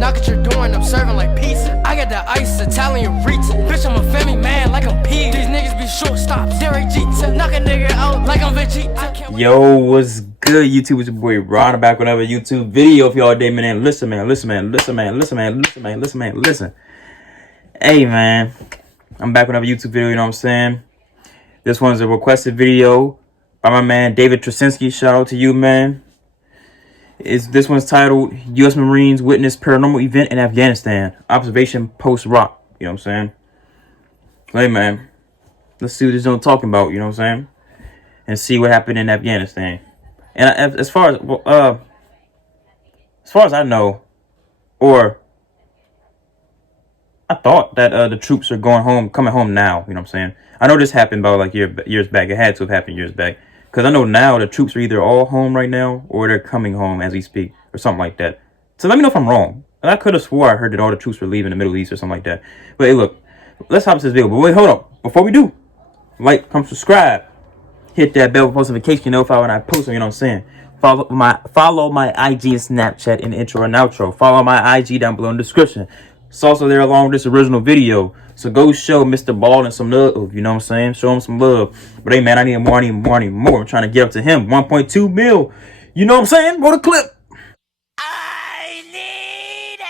Knock at your door and I'm serving like pizza. I got the ice, Italian reach. Bitch, I'm a family man like I'm P. These niggas be shortstops. Derek Jeter. Knock a nigga out like I'm Vegeta. Yo, what's good, YouTube? It's your boy Ron back with another YouTube video for y'all day, man. Listen. Hey, man. I'm back with another YouTube video, you know what I'm saying? This one's a requested video by my man David Trasinski. Shout out to you, man. This one's titled U.S. Marines Witness Paranormal Event in Afghanistan. Observation Post Rock. You know what I'm saying? Hey, man. Let's see what this is talking about, you know what I'm saying? And see what happened in Afghanistan. And as far as I know, or I thought that the troops are coming home now. You know what I'm saying? I know this happened about like years back. It had to have happened years back. Because I know now the troops are either all home right now or they're coming home as we speak or something like that. So let me know if I'm wrong. I could have swore I heard that all the troops were leaving the Middle East or something like that. But hey, look, let's hop into this video. But wait, hold on. Before we do, like, come subscribe. Hit that bell for notification, notify when I post them, you know what I'm saying? Follow my IG and Snapchat in the intro and outro. Follow my IG down below in the description. It's also there along with this original video. So go show Mr. Baldwin some love, you know what I'm saying? Show him some love. But hey, man, I need more. I'm trying to get up to him. 1.2 mil. You know what I'm saying? Roll the clip. I need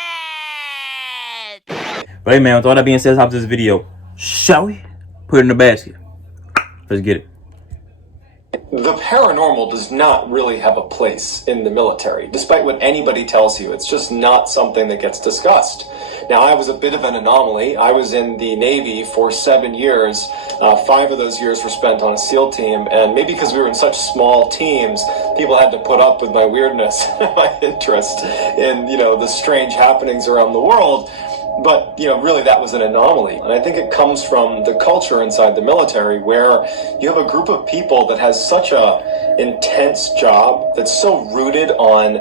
it. But hey, man, with all that being said, let's hop to this video. Shall we? Put it in the basket. Let's get it. The paranormal does not really have a place in the military, despite what anybody tells you. It's just not something that gets discussed. Now, I was a bit of an anomaly. I was in the Navy for 7 years. 5 of those years were spent on a SEAL team, and maybe because we were in such small teams, people had to put up with my weirdness, my interest in, the strange happenings around the world. But, really that was an anomaly. And I think it comes from the culture inside the military where you have a group of people that has such a intense job that's so rooted on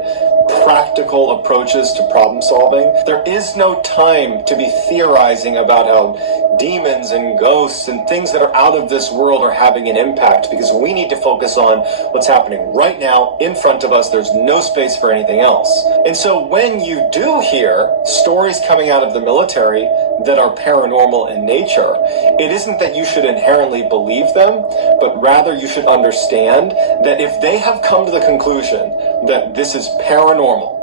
practical approaches to problem solving. There is no time to be theorizing about how demons and ghosts and things that are out of this world are having an impact, because we need to focus on what's happening right now in front of us. There's no space for anything else. And so when you do hear stories coming out of the military that are paranormal in nature, it isn't that you should inherently believe them, but rather you should understand that if they have come to the conclusion that this is paranormal,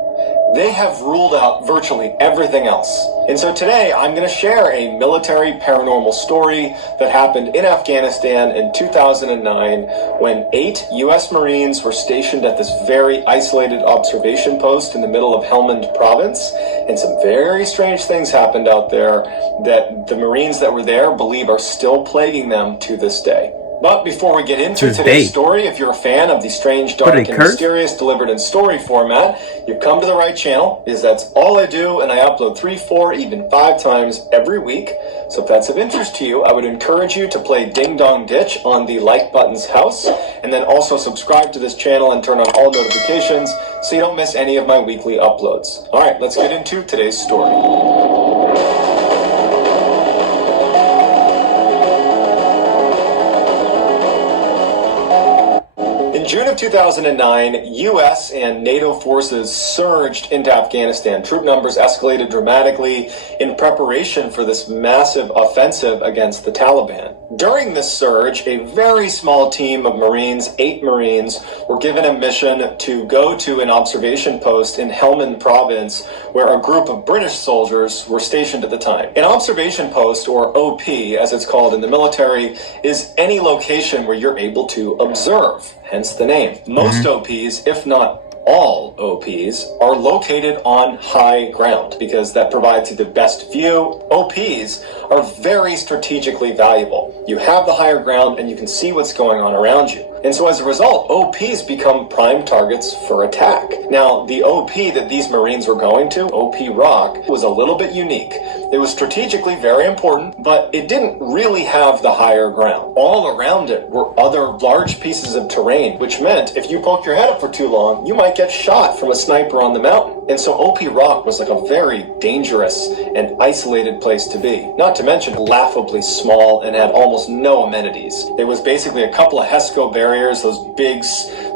they have ruled out virtually everything else. And so today I'm going to share a military paranormal story that happened in Afghanistan in 2009 when 8 U.S. Marines were stationed at this very isolated observation post in the middle of Helmand province. And some very strange things happened out there that the Marines that were there believe are still plaguing them to this day. But before we get into today's story, if you're a fan of the strange, dark, and mysterious delivered in story format, you've come to the right channel, because that's all I do, and I upload 3, 4, even 5 times every week. So if that's of interest to you, I would encourage you to play Ding Dong Ditch on the like button's house, and then also subscribe to this channel and turn on all notifications so you don't miss any of my weekly uploads. All right, let's get into today's story. In June of 2009, U.S. and NATO forces surged into Afghanistan. Troop numbers escalated dramatically in preparation for this massive offensive against the Taliban. During this surge, a very small team of Marines, 8 Marines, were given a mission to go to an observation post in Helmand province where a group of British soldiers were stationed at the time. An observation post, or OP as it's called in the military, is any location where you're able to observe, hence the name. Most OPs, if not all OPs, are located on high ground because that provides you the best view. OPs are very strategically valuable. You have the higher ground and you can see what's going on around you. And so as a result, OPs become prime targets for attack. Now, the OP that these Marines were going to, OP Rock, was a little bit unique. It was strategically very important, but it didn't really have the higher ground. All around it were other large pieces of terrain, which meant if you poked your head up for too long, you might get shot from a sniper on the mountain. And so OP Rock was like a very dangerous and isolated place to be. Not to mention laughably small and had almost no amenities. There was basically a couple of HESCO barriers, those big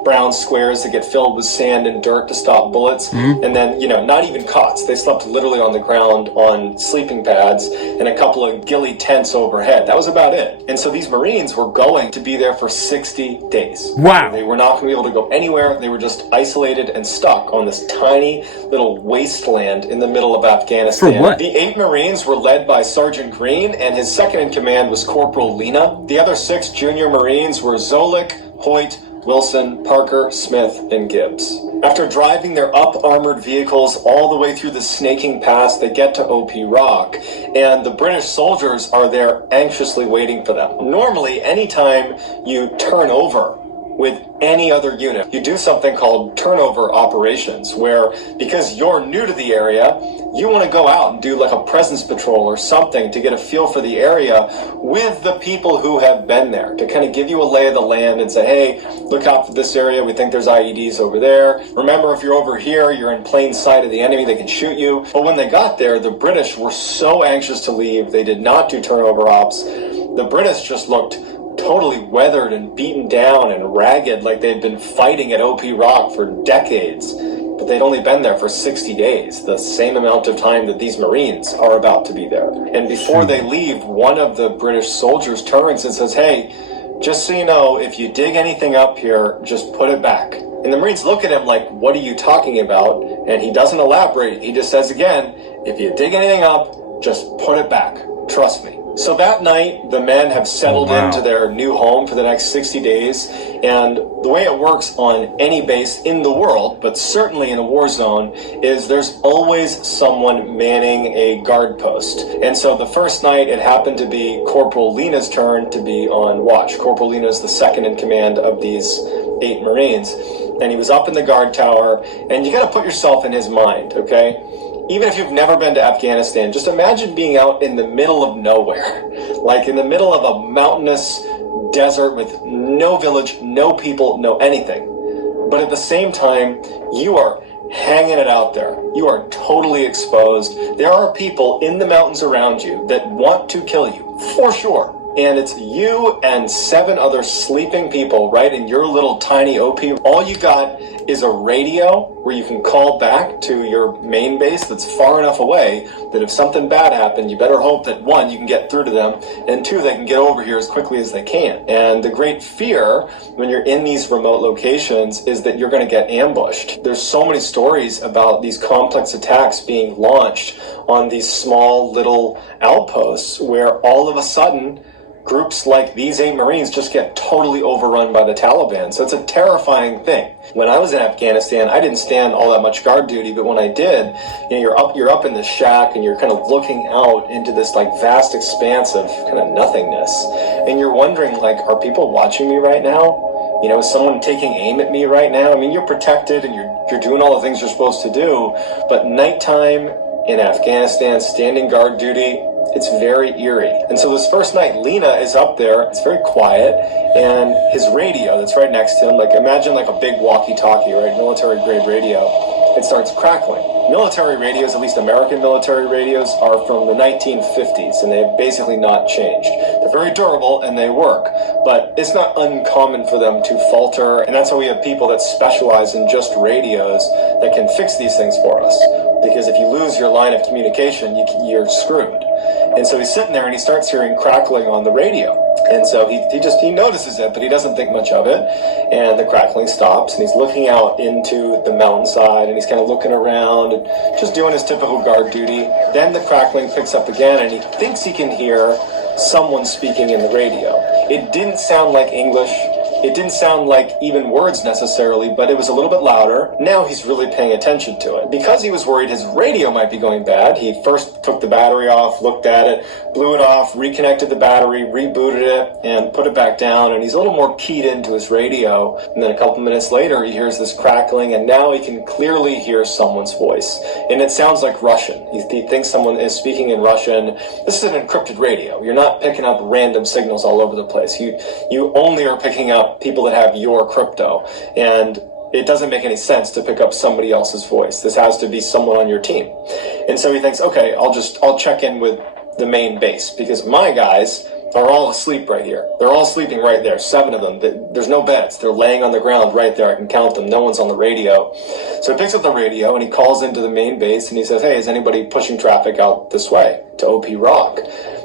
brown squares that get filled with sand and dirt to stop bullets. And then, not even cots. They slept literally on the ground on sleeping pads and a couple of ghillie tents overhead. That was about it. And so these Marines were going to be there for 60 days. Wow. They were not going to be able to go anywhere. They were just isolated and stuck on this tiny little wasteland in the middle of Afghanistan. For what? The 8 Marines were led by Sergeant Green, and his second in command was Corporal Lena. The other 6 junior Marines were Zolik, Hoyt, Wilson, Parker, Smith, and Gibbs. After driving their up-armored vehicles all the way through the snaking pass, they get to OP Rock, and the British soldiers are there anxiously waiting for them. Normally, anytime you turn over with any other unit, you do something called turnover operations, where because you're new to the area, you want to go out and do like a presence patrol or something to get a feel for the area with the people who have been there, to kind of give you a lay of the land and say, hey, look out for this area, we think there's IEDs over there. Remember, if you're over here, you're in plain sight of the enemy, they can shoot you. But when they got there, the British were so anxious to leave, they did not do turnover ops. The British just looked totally weathered and beaten down and ragged, like they'd been fighting at OP Rock for decades. But they'd only been there for 60 days, the same amount of time that these Marines are about to be there. And before they leave, one of the British soldiers turns and says, hey, just so you know, if you dig anything up here, just put it back. And the Marines look at him like, what are you talking about? And he doesn't elaborate. He just says again, if you dig anything up, just put it back. Trust me. So that night, the men have settled into their new home for the next 60 days. And the way it works on any base in the world, but certainly in a war zone, is there's always someone manning a guard post. And so the first night, it happened to be Corporal Lena's turn to be on watch. Corporal Lena is the second in command of these 8 Marines. And he was up in the guard tower. And you got to put yourself in his mind, okay? Even if you've never been to Afghanistan, just imagine being out in the middle of nowhere, like in the middle of a mountainous desert with no village, no people, no anything. But at the same time, you are hanging it out there. You are totally exposed. There are people in the mountains around you that want to kill you, for sure. And it's you and 7 other sleeping people right in your little tiny OP. All you got is a radio where you can call back to your main base that's far enough away that if something bad happened, you better hope that 1, you can get through to them, and 2, they can get over here as quickly as they can. And the great fear when you're in these remote locations is that you're going to get ambushed. There's so many stories about these complex attacks being launched on these small little outposts where all of a sudden groups like these 8 Marines just get totally overrun by the Taliban. So it's a terrifying thing. When I was in Afghanistan, I didn't stand all that much guard duty, but when I did, you're up in the shack and you're kind of looking out into this like vast expanse of kind of nothingness. And you're wondering, like, are people watching me right now? Is someone taking aim at me right now? I mean, you're protected and you're doing all the things you're supposed to do, but nighttime in Afghanistan, standing guard duty, it's very eerie. And so this first night, Lena is up there. It's very quiet. And his radio that's right next to him, like imagine like a big walkie-talkie, right? Military-grade radio. It starts crackling. Military radios, at least American military radios, are from the 1950s, and they've basically not changed. They're very durable, and they work. But it's not uncommon for them to falter. And that's why we have people that specialize in just radios that can fix these things for us. Because if you lose your line of communication, you're screwed. And so he's sitting there and he starts hearing crackling on the radio. And so he notices it, but he doesn't think much of it. And the crackling stops, and he's looking out into the mountainside, and he's kind of looking around and just doing his typical guard duty. Then the crackling picks up again, and he thinks he can hear someone speaking in the radio. It didn't sound like English. It didn't sound like even words necessarily, but it was a little bit louder. Now he's really paying attention to it. Because he was worried his radio might be going bad, he first took the battery off, looked at it, blew it off, reconnected the battery, rebooted it, and put it back down, and he's a little more keyed into his radio. And then a couple minutes later, he hears this crackling, and now he can clearly hear someone's voice. And it sounds like Russian. He thinks someone is speaking in Russian. This is an encrypted radio. You're not picking up random signals all over the place. You only are picking up people that have your crypto, and it doesn't make any sense to pick up somebody else's voice. This has to be someone on your team. And so he thinks, okay, I'll check in with the main base, because my guys, are all asleep right here. They're all sleeping right there, 7 of them. There's no beds. They're laying on the ground right there. I can count them. No one's on the radio. So he picks up the radio and he calls into the main base and he says, hey, is anybody pushing traffic out this way to OP Rock?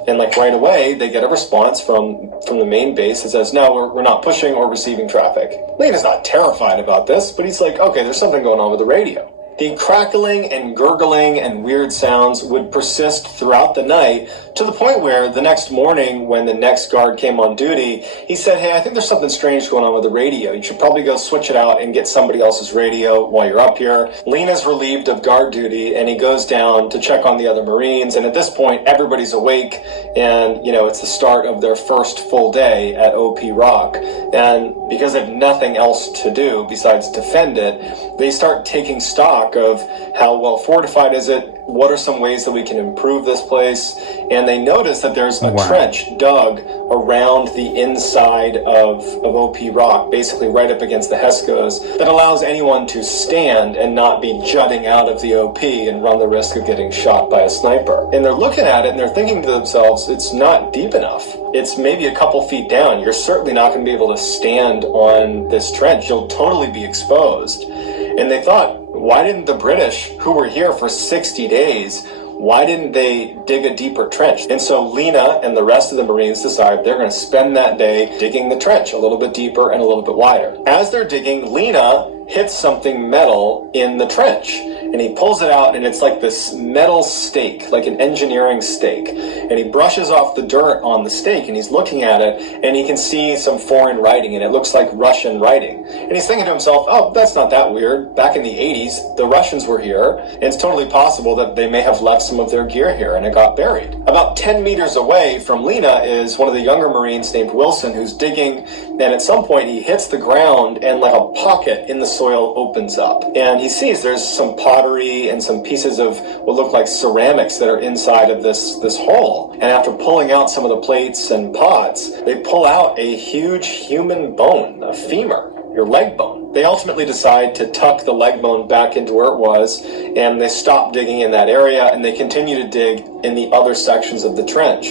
And like right away, they get a response from the main base that says, no, we're not pushing or receiving traffic. Lena's not terrified about this, but he's like, okay, there's something going on with the radio. The crackling and gurgling and weird sounds would persist throughout the night to the point where the next morning when the next guard came on duty, he said, hey, I think there's something strange going on with the radio. You should probably go switch it out and get somebody else's radio while you're up here. Lena's relieved of guard duty and he goes down to check on the other Marines. And at this point, everybody's awake and, you know, it's the start of their first full day at OP Rock. And because they have nothing else to do besides defend it, they start taking stock of how well fortified is it, what are some ways that we can improve this place, and they notice that there's a trench dug around the inside of OP Rock, basically right up against the HESCOs, that allows anyone to stand and not be jutting out of the OP and run the risk of getting shot by a sniper. And they're looking at it and they're thinking to themselves, it's not deep enough. It's maybe a couple feet down. You're certainly not going to be able to stand on this trench. You'll totally be exposed. And they thought, why didn't the British, who were here for 60 days, why didn't they dig a deeper trench? And so Lena and the rest of the Marines decide they're going to spend that day digging the trench a little bit deeper and a little bit wider. As they're digging, Lena hits something metal in the trench. And he pulls it out, and it's like this metal stake, like an engineering stake. And he brushes off the dirt on the stake, and he's looking at it, and he can see some foreign writing, and it looks like Russian writing. And he's thinking to himself, oh, that's not that weird. Back in the 80s, the Russians were here, and it's totally possible that they may have left some of their gear here, and it got buried. About 10 meters away from Lena is one of the younger Marines named Wilson, who's digging, and at some point he hits the ground, and like a pocket in the soil opens up. And he sees there's some pottery and some pieces of what look like ceramics that are inside of this hole. And after pulling out some of the plates and pots, they pull out a huge human bone, a femur, your leg bone. They ultimately decide to tuck the leg bone back into where it was, and they stop digging in that area, and they continue to dig in the other sections of the trench.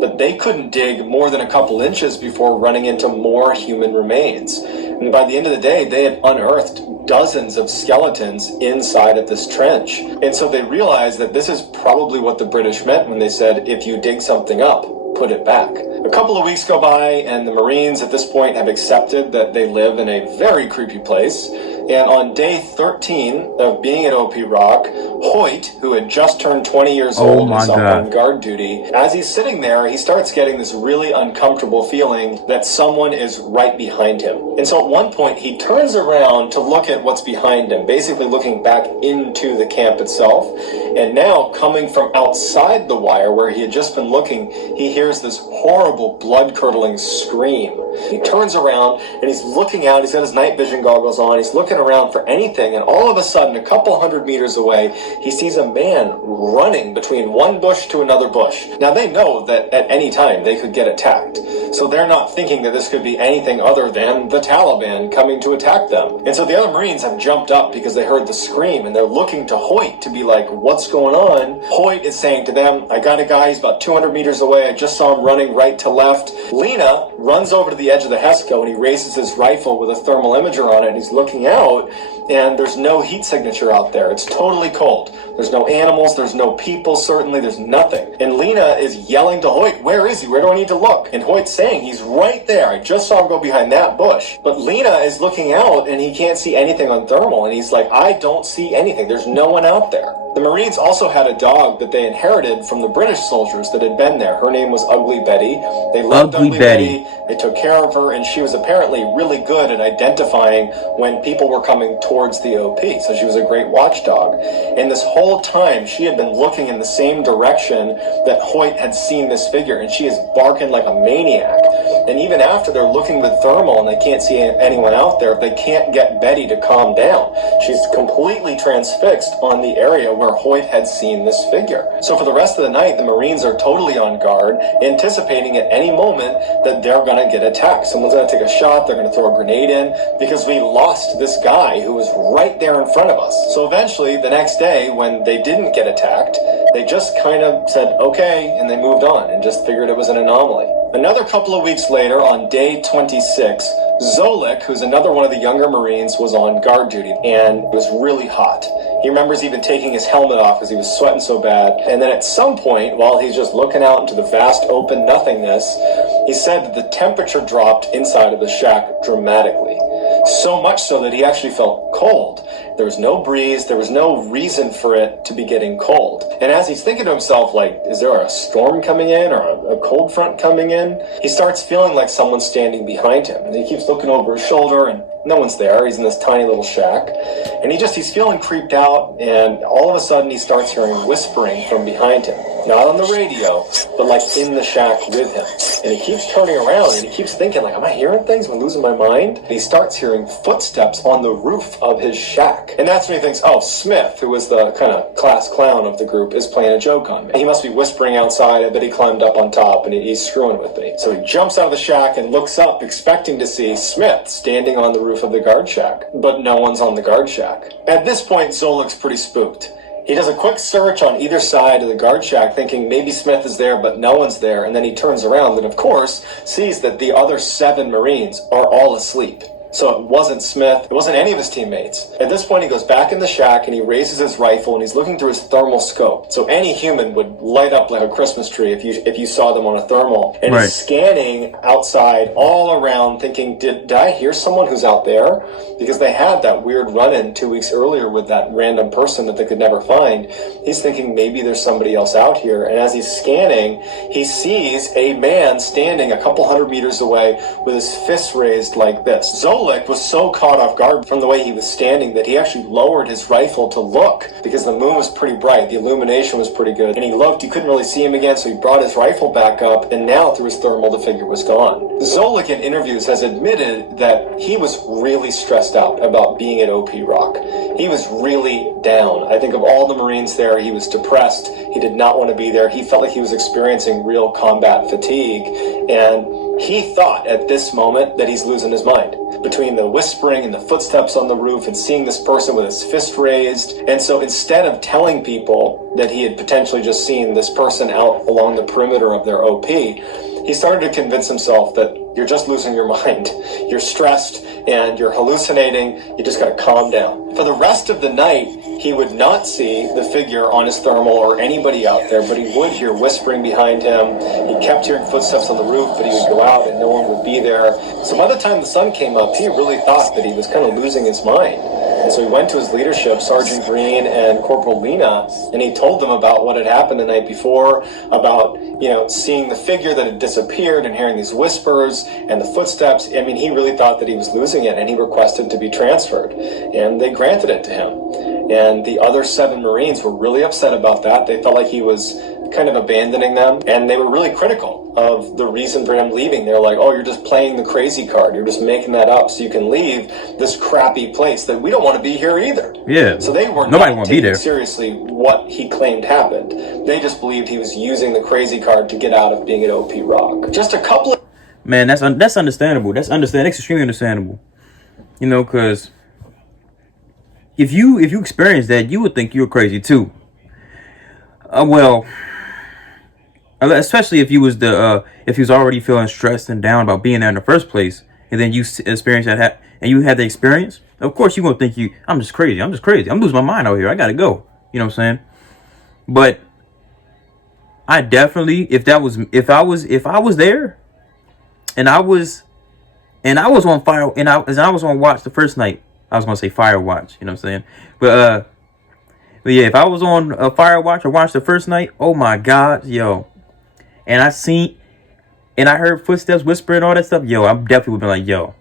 But they couldn't dig more than a couple inches before running into more human remains. And by the end of the day, they had unearthed dozens of skeletons inside of this trench. And so they realized that this is probably what the British meant when they said, if you dig something up, put it back. A couple of weeks go by, and the Marines at this point have accepted that they live in a very creepy place. And on day 13 of being at OP Rock, Hoyt, who had just turned 20 years old, is on guard duty. As he's sitting there, he starts getting this really uncomfortable feeling that someone is right behind him. And so at one point, he turns around to look at what's behind him, basically looking back into the camp itself. And now, coming from outside the wire where he had just been looking, he hears this horrible, blood-curdling scream. He turns around, and he's looking out. He's got his night vision goggles on. He's looking around for anything, and all of a sudden, a couple hundred meters away, he sees a man running between one bush to another bush. Now, they know that at any time they could get attacked, so they're not thinking that this could be anything other than the Taliban coming to attack them. And so the other Marines have jumped up because they heard the scream, and they're looking to Hoyt to be like, what's going on? Hoyt is saying to them, I got a guy, he's about 200 meters away, I just saw him running right to left. Lena runs over to the edge of the HESCO, and he raises his rifle with a thermal imager on it, and he's looking out, and there's no heat signature out there. It's totally cold. There's no animals, there's no people, certainly there's nothing. And Lena is yelling to Hoyt, where is he? Where do I need to look? And Hoyt's saying, he's right there. I just saw him go behind that bush. But Lena is looking out, and he can't see anything on thermal, and he's like, I don't see anything. There's no one out there. The Marines also had a dog that they inherited from the British soldiers that had been there. Her name was Ugly Betty. They loved Ugly Betty. They took care of her, and she was apparently really good at identifying when people were coming towards the OP. So she was a great watchdog. And this whole time, she had been looking in the same direction that Hoyt had seen this figure, and she is barking like a maniac. And even after they're looking with thermal and they can't see anyone out there, they can't get Betty to calm down. She's completely transfixed on the area where Hoyt had seen this figure. So for the rest of the night, the Marines are totally on guard, anticipating at any moment that they're going to get attacked. Someone's going to take a shot, they're going to throw a grenade in, because we lost this guy who was right there in front of us. So eventually, the next day, when they didn't get attacked, they just kind of said, okay, and they moved on and just figured it was an anomaly. Another couple of weeks later, on day 26, Zolik, who's another one of the younger Marines, was on guard duty, and it was really hot. He remembers even taking his helmet off because he was sweating so bad. And then at some point, while he's just looking out into the vast open nothingness, he said that the temperature dropped inside of the shack dramatically. So much so that he actually felt cold. There was no breeze, there was no reason for it to be getting cold. And as he's thinking to himself, like, is there a storm coming in or a cold front coming in? He starts feeling like someone's standing behind him. And he keeps looking over his shoulder and no one's there. He's in this tiny little shack. And he's feeling creeped out, and all of a sudden he starts hearing whispering from behind him. Not on the radio, but like in the shack with him. And he keeps turning around and he keeps thinking, like, am I hearing things? Am I losing my mind? And he starts hearing footsteps on the roof of his shack. And that's when he thinks, oh, Smith, who was the kind of class clown of the group, is playing a joke on me. He must be whispering outside. I bet he climbed up on top and he's screwing with me. So he jumps out of the shack and looks up, expecting to see Smith standing on the roof of the guard shack. But no one's on the guard shack. At this point, Zolik's pretty spooked. He does a quick search on either side of the guard shack, thinking maybe Smith is there, but no one's there. And then he turns around and, of course, sees that the other 7 Marines are all asleep. So it wasn't Smith, it wasn't any of his teammates. At this point, he goes back in the shack and he raises his rifle and he's looking through his thermal scope. So any human would light up like a Christmas tree if you saw them on a thermal. And Right. he's scanning outside all around, thinking, did I hear someone who's out there? Because they had that weird run-in 2 weeks earlier with that random person that they could never find. He's thinking maybe there's somebody else out here. And as he's scanning, he sees a man standing a couple hundred meters away with his fists raised like this. Zolik was so caught off guard from the way he was standing that he actually lowered his rifle to look, because the moon was pretty bright, the illumination was pretty good, and he looked, you couldn't really see him again, so he brought his rifle back up, and now through his thermal the figure was gone. Zolik in interviews has admitted that he was really stressed out about being at OP Rock. He was really down. I think of all the Marines there, he was depressed, he did not want to be there, he felt like he was experiencing real combat fatigue, and he thought at this moment that he's losing his mind. Between the whispering and the footsteps on the roof and seeing this person with his fist raised. And so instead of telling people that he had potentially just seen this person out along the perimeter of their OP, he started to convince himself that you're just losing your mind. You're stressed and you're hallucinating. You just gotta calm down. For the rest of the night, he would not see the figure on his thermal or anybody out there, but he would hear whispering behind him. He kept hearing footsteps on the roof, but he would go out and no one would be there. So by the time the sun came up, he really thought that he was kind of losing his mind. And so he went to his leadership, Sergeant Green and Corporal Lena, and he told them about what had happened the night before, about, seeing the figure that had disappeared and hearing these whispers and the footsteps. I mean, he really thought that he was losing it, and he requested to be transferred. And they granted it to him. And the other 7 Marines were really upset about that. They felt like he was kind of abandoning them, and they were really critical of the reason for him leaving. They're like, oh, you're just playing the crazy card. You're just making that up so you can leave this crappy place that we don't want to be here either. Yeah. So they were Nobody not want to be taking there. seriously what he claimed happened. They just believed he was using the crazy card to get out of being at OP Rock. Just a couple of... Man, that's understandable. That's extremely understandable. Because if you experience that, you would think you were crazy too. Especially if you was already feeling stressed and down about being there in the first place, and then you experience that, and you had the experience. Of course, you gonna think I'm just crazy. I'm losing my mind out here. I gotta go. You know what I'm saying? But I definitely, if I was there, and I was on fire, and I was on watch the first night. I was gonna say fire watch. You know what I'm saying? But yeah, if I was on a fire watch or watch the first night, oh my God, yo. And I heard footsteps whispering, all that stuff. Yo, I definitely would be like, yo,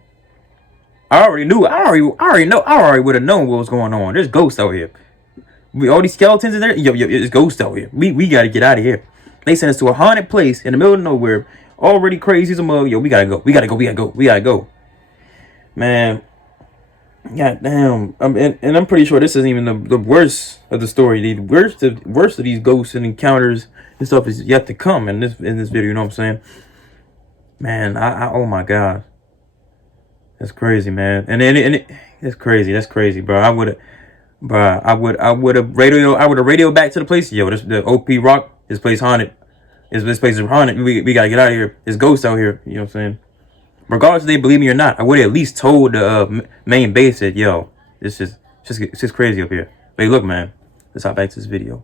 I already would have known what was going on. There's ghosts out here. All these skeletons in there. Yo, there's ghosts out here. We got to get out of here. They sent us to a haunted place in the middle of nowhere. Already crazy as a mug. Yo, we got to go. Man, God damn. And I'm pretty sure this isn't even the worst of the story. The worst of these ghosts and encounters and stuff is yet to come in this video. You know what I'm saying? Man, I oh my God, that's crazy, man. And it's crazy. That's crazy, bro. I would have radioed back to the place. Yo, the OP Rock, this place haunted. This place is haunted. We gotta get out of here. There's ghosts out here. You know what I'm saying? Regardless if they believe me or not, I would have at least told the main base that, yo, it's just crazy up here. But hey, look, man, let's hop back to this video.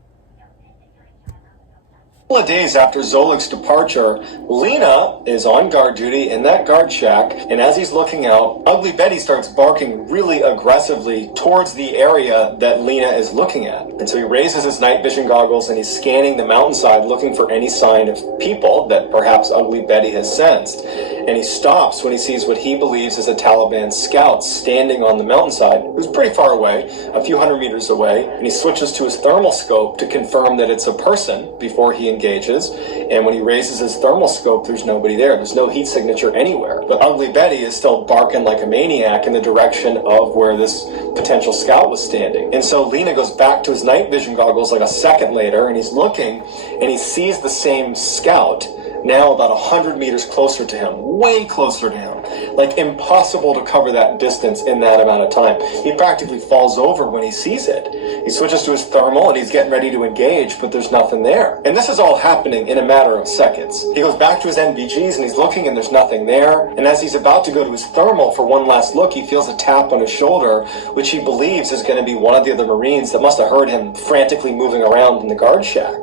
A couple of days after Zolik's departure, Lena is on guard duty in that guard shack, and as he's looking out, Ugly Betty starts barking really aggressively towards the area that Lena is looking at. And so he raises his night vision goggles and he's scanning the mountainside looking for any sign of people that perhaps Ugly Betty has sensed. And he stops when he sees what he believes is a Taliban scout standing on the mountainside, who's pretty far away, a few hundred meters away, and he switches to his thermal scope to confirm that it's a person before he engages. And when he raises his thermal scope, there's nobody there. There's no heat signature anywhere. But Ugly Betty is still barking like a maniac in the direction of where this potential scout was standing. And so Lena goes back to his night vision goggles like a second later, and he's looking, and he sees the same scout now about 100 meters closer to him, way closer to him. Like impossible to cover that distance in that amount of time. He practically falls over when he sees it. He switches to his thermal and he's getting ready to engage, but there's nothing there. And this is all happening in a matter of seconds. He goes back to his NVGs and he's looking and there's nothing there. And as he's about to go to his thermal for one last look, he feels a tap on his shoulder, which he believes is going to be one of the other Marines that must have heard him frantically moving around in the guard shack.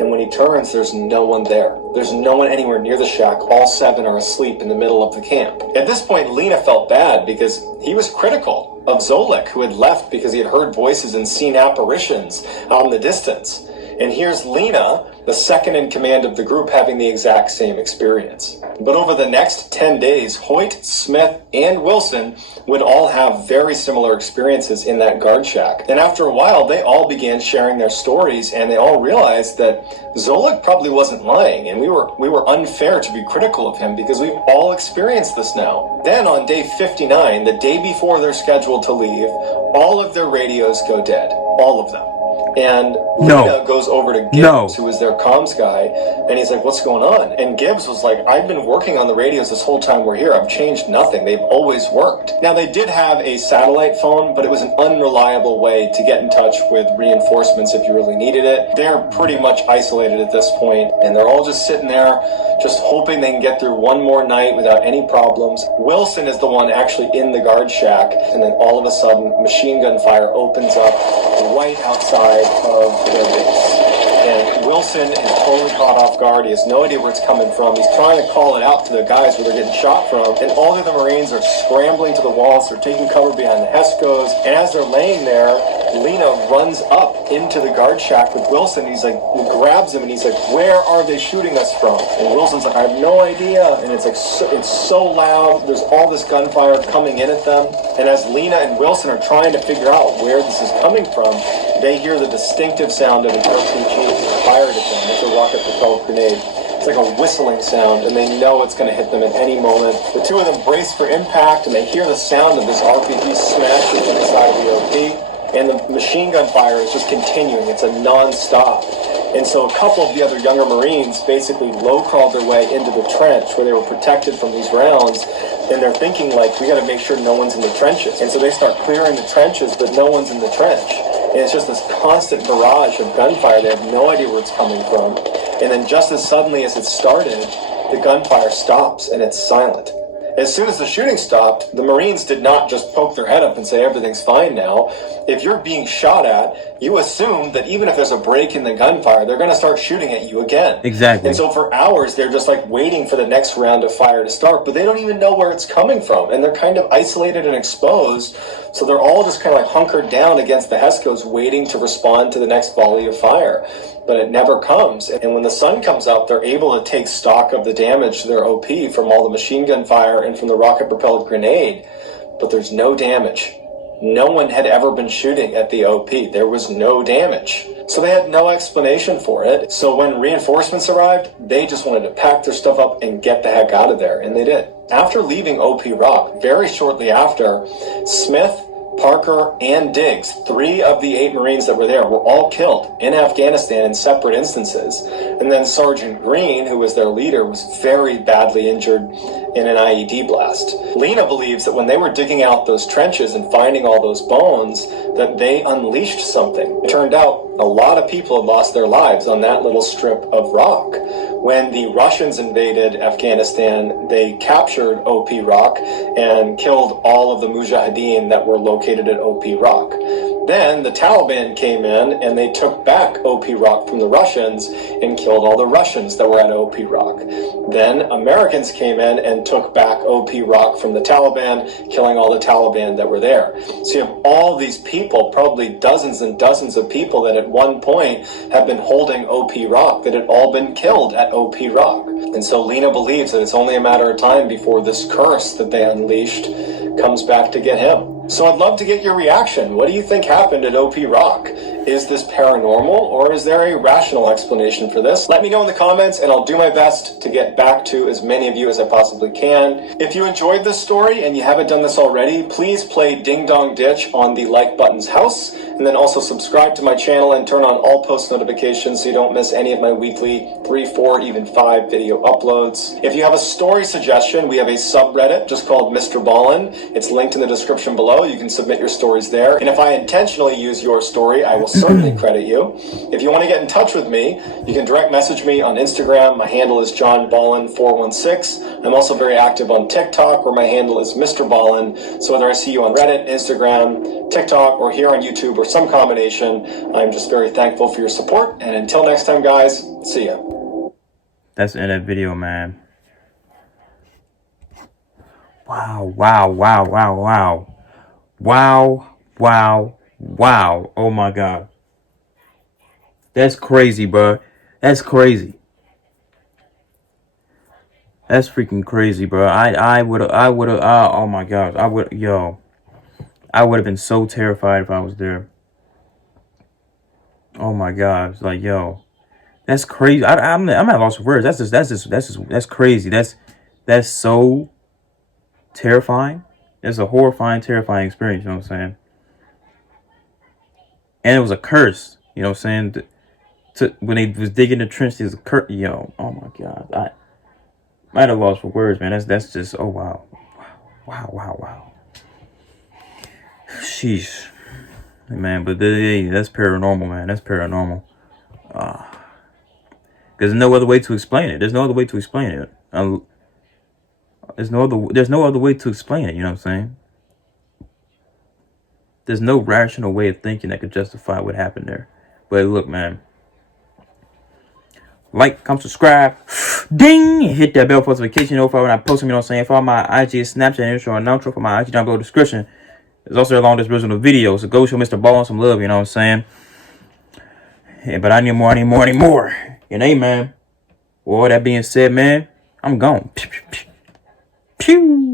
And when he turns, there's no one there. There's no one anywhere near the shack. All 7 are asleep in the middle of the camp. At this point, Lena felt bad because he was critical of Zolik, who had left because he had heard voices and seen apparitions out in the distance. And here's Lena, the second in command of the group, having the exact same experience. But over the next 10 days, Hoyt, Smith, and Wilson would all have very similar experiences in that guard shack. And after a while, they all began sharing their stories, and they all realized that Zolik probably wasn't lying, and we were unfair to be critical of him because we've all experienced this now. Then on day 59, the day before they're scheduled to leave, all of their radios go dead. All of them. And Lena goes over to Gibbs, who was their comms guy, and he's like, what's going on? And Gibbs was like, I've been working on the radios this whole time we're here. I've changed nothing. They've always worked. Now, they did have a satellite phone, but it was an unreliable way to get in touch with reinforcements if you really needed it. They're pretty much isolated at this point, and they're all just sitting there, just hoping they can get through one more night without any problems. Wilson is the one actually in the guard shack, and then all of a sudden, machine gun fire opens up right outside of their base. And Wilson is totally caught off guard. He has no idea where it's coming from. He's trying to call it out to the guys where they're getting shot from. And all the other Marines are scrambling to the walls. They're taking cover behind the Hescos. And as they're laying there, Lena runs up into the guard shack with Wilson. He's like, he grabs him and he's like, where are they shooting us from? And Wilson's like, I have no idea. And it's like, it's so loud. There's all this gunfire coming in at them. And as Lena and Wilson are trying to figure out where this is coming from, they hear the distinctive sound of an RPG fired at them. It's a rocket-propelled grenade. It's like a whistling sound, and they know it's going to hit them at any moment. The two of them brace for impact, and they hear the sound of this RPG smashing inside of the OP. And the machine gun fire is just continuing. It's a non-stop. And so a couple of the other younger Marines basically low-crawled their way into the trench where they were protected from these rounds. And they're thinking, like, we got to make sure no one's in the trenches. And so they start clearing the trenches, but no one's in the trench. And it's just this constant barrage of gunfire. They have no idea where it's coming from. And then just as suddenly as it started, the gunfire stops and it's silent. As soon as the shooting stopped, the Marines did not just poke their head up and say everything's fine now. If you're being shot at, you assume that even if there's a break in the gunfire, they're going to start shooting at you again. Exactly. And so for hours, they're just like waiting for the next round of fire to start, but they don't even know where it's coming from. And they're kind of isolated and exposed. So they're all just kind of like hunkered down against the Hescos waiting to respond to the next volley of fire. But it never comes. And when the sun comes up, they're able to take stock of the damage to their OP from all the machine gun fire and from the rocket-propelled grenade. But there's no damage. No one had ever been shooting at the OP. There was no damage. So they had no explanation for it. So when reinforcements arrived, they just wanted to pack their stuff up and get the heck out of there. And they did. After leaving OP Rock, very shortly after, Smith, Parker, and Diggs, 3 of the 8 Marines that were there, were all killed in Afghanistan in separate instances. And then Sergeant Green, who was their leader, was very badly injured in an IED blast. Lena believes that when they were digging out those trenches and finding all those bones, that they unleashed something. It turned out A lot of people had lost their lives on that little strip of rock. When the Russians invaded Afghanistan, they captured OP Rock and killed all of the mujahideen that were located at OP Rock. Then the Taliban came in and they took back OP Rock from the Russians and killed all the Russians that were at OP Rock. Then Americans came in and took back OP Rock from the Taliban, killing all the Taliban that were there. So you have all these people, probably dozens and dozens of people that at one point have been holding OP Rock, that had all been killed at OP Rock. And so Lena believes that it's only a matter of time before this curse that they unleashed comes back to get him. So I'd love to get your reaction. What do you think happened at OP Rock? Is this paranormal, or is there a rational explanation for this? Let me know in the comments, and I'll do my best to get back to as many of you as I possibly can. If you enjoyed this story and you haven't done this already, please play Ding Dong Ditch on the like button's house, and then also subscribe to my channel and turn on all post notifications so you don't miss any of my weekly 3, 4, even 5 video uploads. If you have a story suggestion, we have a subreddit just called Mr. Ballin. It's linked in the description below. You can submit your stories there. And if I intentionally use your story, I will certainly credit you. If you want to get in touch with me, you can direct message me on Instagram. My handle is JohnBallin416. I'm also very active on TikTok, where my handle is Mr. Ballin. So whether I see you on Reddit, Instagram, TikTok, or here on YouTube, or some combination, I'm just very thankful for your support. And until next time, guys, see ya. That's the end of that video, man. Wow, wow, wow, wow, wow. Wow, wow, wow. Oh my God. That's crazy, bro. That's crazy. That's freaking crazy, bro. I would have, oh my gosh. I would have been so terrified if I was there. Oh my gosh. Like, yo, that's crazy. I'm at loss of words. That's crazy. That's so terrifying. It's a horrifying, terrifying experience, you know what I'm saying? And it was a curse, you know what I'm saying? When they was digging the trench, there's a curse. Yo, oh my God. I might have lost for words, man. That's just, oh wow. Wow. Sheesh. Man, but that's paranormal, man. That's paranormal. There's no other way to explain it. There's no other way to explain it. There's no other way to explain it, you know what I'm saying? There's no rational way of thinking that could justify what happened there. But look, man. Like, comment, subscribe. Ding! Hit that bell for notification. Notify when I post them, you know what I'm saying? Follow my IG, Snapchat, intro, and outro for my IG down below in the description. There's also a long description of the video. So go show Mr. Ball some love, you know what I'm saying? Yeah, but I need more. And hey, man. Well, that being said, man, I'm gone. Pew.